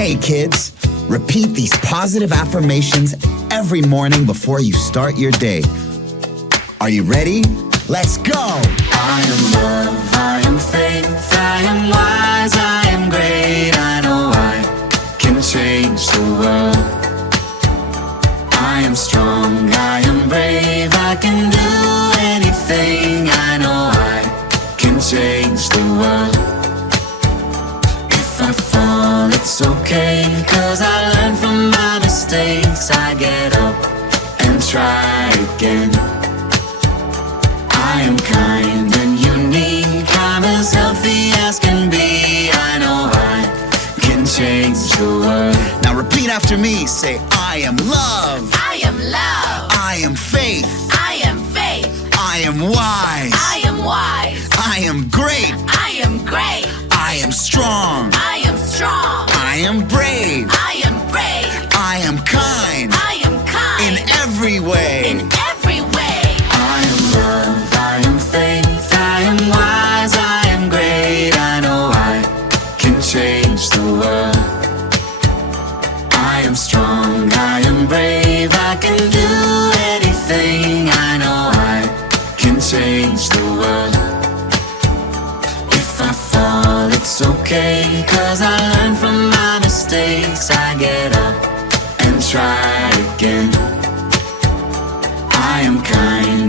Hey kids, repeat these positive affirmations every morning before you start your day. Are you ready? Let's go! I am love, I am faith, I am wise, I am great. I know I can change the world. I am strong, I am brave, I can do anything. I know I can change the world. If I fall, it's okay, 'cause I learn from my mistakes. I get up and try again. I am kind and unique, I'm as healthy as can be. I know I can change the world. Now repeat after me. Say, I am love. I am love. I am faith. I am faith. I am wise. I am wise. I am great. I am great. I am strong. I am strong. I am brave. I am brave. I am kind. I am kind. In every way. In every way. I am love, I am faith, I am wise, I am great. I know I can change the world. I am strong, I am brave, I can do anything. I know I can change the world. If I fall, it's okay, 'cause I learn from my mistakes. I get up and try again. I am kind